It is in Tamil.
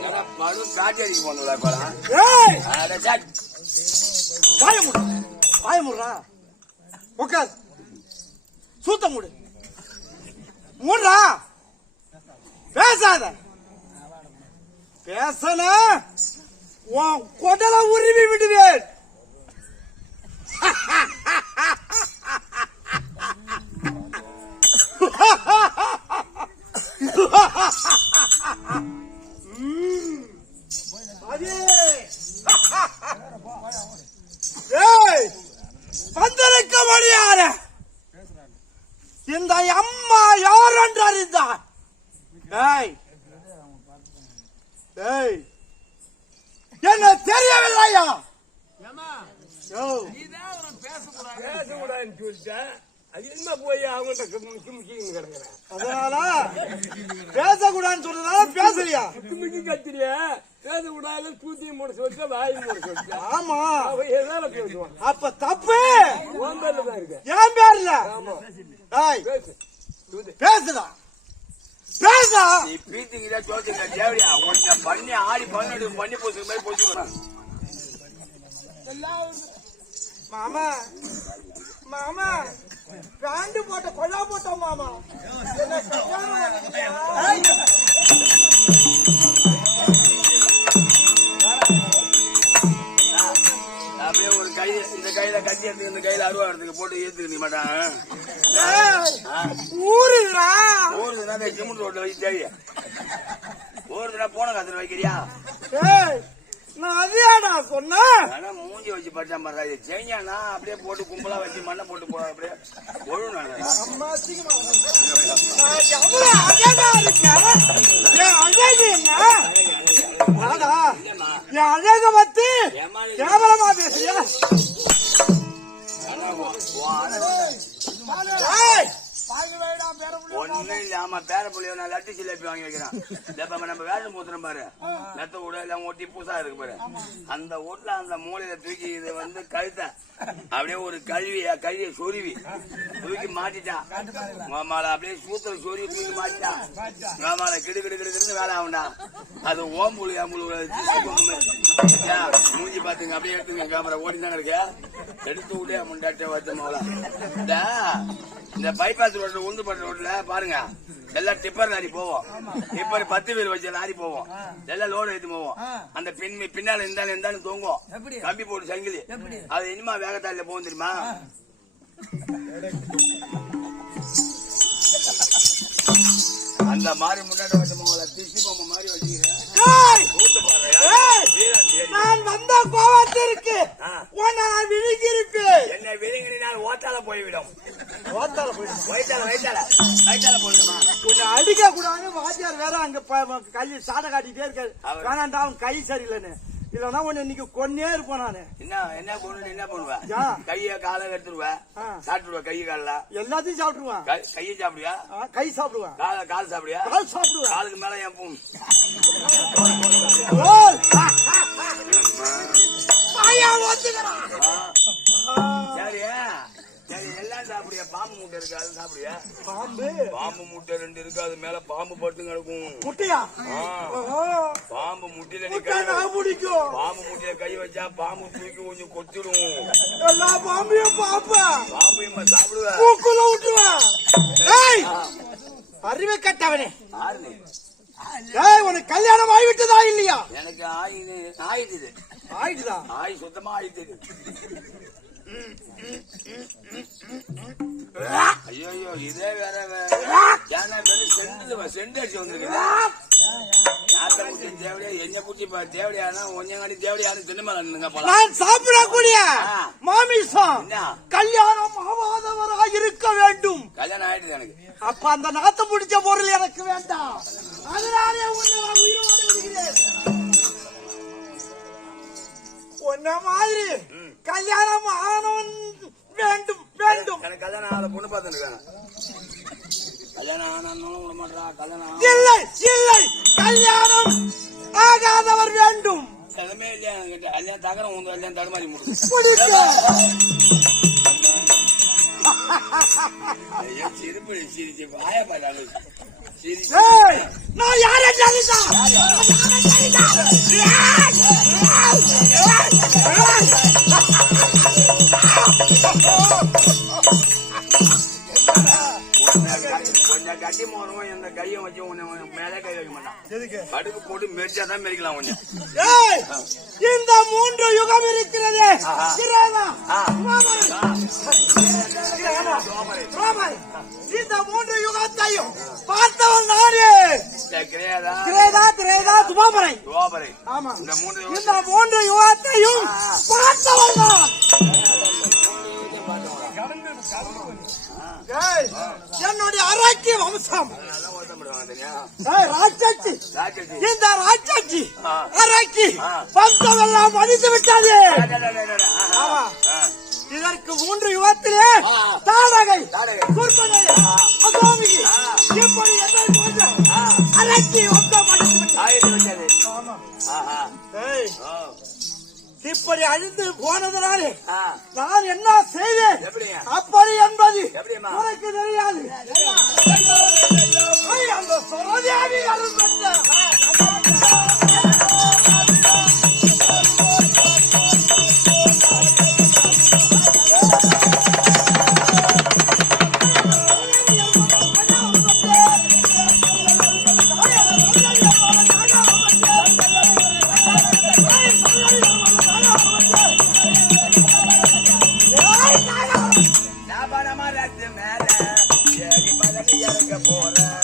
ஏன்னா படு படம் ஏய் முடு வாய முடுறா உட்கார் சூத்த முடு மூடுறா பேசாத பேசன உன் கொடலை உருவி விடுவேன் தெரியவில்லையா யோ, பேசக்கூடாதுன்னு சொல்லிட்டேன் போய் அதனால பேசக்கூடாதுன்னு சொல்றதுனால பேசலையா கிமுக்கி கத்திரியா பேசக்கூடாது தூத்தியும் போட சொல்லிட்டு வாயும் போட சொல்லிட்டு ஆமா எதால பேசுவான் அப்ப தப்பு உன் பேர்ல தான் இருக்கு என் பேர்ல ஏய் பேசு நீ தேவையா உன்னை பண்ணி ஆடி பண்ணி பண்ணி போச்சு மாதிரி போச்சு மாமா மாமா பேண்டு போட்ட கொள்ளா போட்டோம் மாமா. என்ன? அப்படியே ஒரு கை இந்த கையில கட்டி எடுத்து இந்த கையில அருவா எடுத்துக்கு போட்டு ஏத்துக்க நீ மாட்டான் ஊருடா ஊருதுனா இந்த சிமெண்ட் ரோட்ல வச்சு தேவையா ஊருதுனா போன காத்துல வைக்கிறியா? ஏய் நான் அதையா நான் சொன்னேன்? ஆனா மூஞ்சி வச்சு படிச்சா மாதிரி செஞ்சானா அப்படியே போட்டு கும்பலா வச்சு மண்ணை போட்டு போ அப்படியே ஒழுங்கு என் அழக பத்தி கேவலமா பேசுறியா? ஒண்ணுமே ஒண்ணு இல்லாம பேர புள்ளிய நான் லட்டு சிலேபி வாங்கி வைக்கிறேன்? இப்ப நம்ம வேலை பூத்துறோம் பாரு. லத்த விட எல்லாம் ஒட்டி பூசா இருக்கு பாரு. அந்த வீட்டுல அந்த மூலையில தூக்கி இது வந்து கழுத்த அப்படியே ஒரு கழுவி கழுவிய சொருவி. தூக்கி மாட்டிட்டான். மாமால அப்படியே சூத்திர சொருவி தூக்கி மாட்டிட்டான். மாமால கிடு கிடு கிடு கிடுன்னு வேலை ஆகும்டா. அது ஓம்புலி அம்புலு மூஞ்சி பாத்துங்க அப்படியே எடுத்துங்க கேமரா ஓடி தானே இருக்க? எடுத்து விட்டே முண்டாட்டே வந்து இந்த இந்த பைபாஸ் ரோட்ல உந்து ரோட்ல பாருங்க. எல்லாம் டிப்பர் லாரி போவோம். டிப்பர் பத்து பேர் வச்ச லாரி போவோம். எல்லாம் லோடு ஏத்தி போவோம். அந்த பின் பின்னால இருந்தாலும் இருந்தாலும் தூங்கும் கம்பி போட்டு சங்கிலி. அது இனிமா வேகத்தால போகும் தெரியுமா? அந்த மாதிரி முன்னாடி வச்ச மோள திருச்சி பொம்மை மாதிரி வச்சுக்கிறேன் நான் வந்த கோவத்திற்கு ஆ. உன்னை நான் விழுங்கியிருப்பேன். என்ன விழுங்கினால் ஓட்டால போய்விடும். ஓத்தால போயிடு. வயிற்றால வயிற்றால வயிற்றால போயிடுமா? அடிக்க வாத்தியார் வேற அங்க கை சாட காட்டிட்டே இருக்காரு. வேணாண்டா அவன் கை சரியில்லைன்னு. இல்லன்னா உன்னை இன்னைக்கு கொன்னே இருப்போம் நானு. என்ன என்ன பொண்ணு என்ன பண்ணுவ? யா. கைய காலை எடுத்துருவ ஆ. சாப்பிடுவ கைய கால எல்லாத்தையும் சாப்பிடுவான் கைய சாப்பிடுவியா? கை சாப்பிடுவான். கால கால் சாப்பிடுவியா? கால் சாப்பிடுவான். காலுக்கு மேல என் பாம்பு முட்டை ரெண்டு இருக்கு அது மேல பாம்பு பட்டு கிடக்கும். முட்டையா. பாம்பு முட்டையில பிடிக்கும் பாம்பு முட்டையில கை வச்சா பாம்பு தூக்கி கொஞ்சம் கொத்திடும். எல்லா பாம்பையும் பாப்பேன் பாம்பு இம்மா சாப்பிடுவ மூக்குல விட்டுவேன் அறிவை கட்டவனே. உனக்கு கல்யாணம் ஆகிவிட்டதா இல்லையா? எனக்கு ஆயி ஆயிடுது ஆயிடுதா ஆய் சுத்தமா ஆயிடுது ஐயோ இதே வேற. செண்டு செண்டு அடிச்சு வந்திருக்கு யாத்த குட்டி தேவடியா என்ன குட்டி பா தேவடியானா ஒன்னங்காடி தேவடியான்னு சினிமா நின்னுங்க போலாம் நான் சாப்பிடக்கூடிய. மாமிசம் கல்யாணம் ஆகாதவராக இருக்க வேண்டும். கல்யாணம் ஆயிடுது எனக்கு. அப்ப அந்த நாத்தம் பிடிச்ச பொருள் எனக்கு வேண்டாம். அதனாலே உன்ன மாதிரி கல்யாணம் ஆனவன் வேண்டும் வேண்டும். எனக்கு கல்யாணம் ஆன பொண்ணு பார்த்துருக்காங்க கல்யாணம் ஆனாலும் விட மாட்டா கல்யாணம் இல்லை இல்லை. கல்யாணம் ஆகாதவர் வேண்டும். எதுவுமே இல்லையா என்கிட்ட கல்யாணம் தகரம் உங்க கல்யாணம் தடுமாறி முடியும் சிரிப்பு சிரிச்சு வாய பாரு நான் யாரை ஜாதிதான் படுக்கு போட்டு மெரிச்சாதான் மெரிக்கலாம் ஏய், இந்த மூன்று யுகம் இருக்கிறது. இந்த மூன்று யுகத்தையும் பார்த்தவன் நானே கிரேதா. திரேதா துபாமரை துவாபரை ஆமா. இந்த மூன்று யுகத்தையும் பார்த்தவன் ஏய், என்னுடைய அரக்கி வம்சம் ராட்சசி. இந்த ஆ. அரக்கி. வம்சம் எல்லாம் அழிந்து விட்டது. இதற்கு மூன்று யுகத்திலே. தாடகை. இப்படி என்ன இப்படி அழிந்து போனதனாலே. நான் என்ன செய்தேன் அப்படி என்பது? உனக்கு தெரியாது அந்த அருள் ரத்து மேல ஏறி பழனி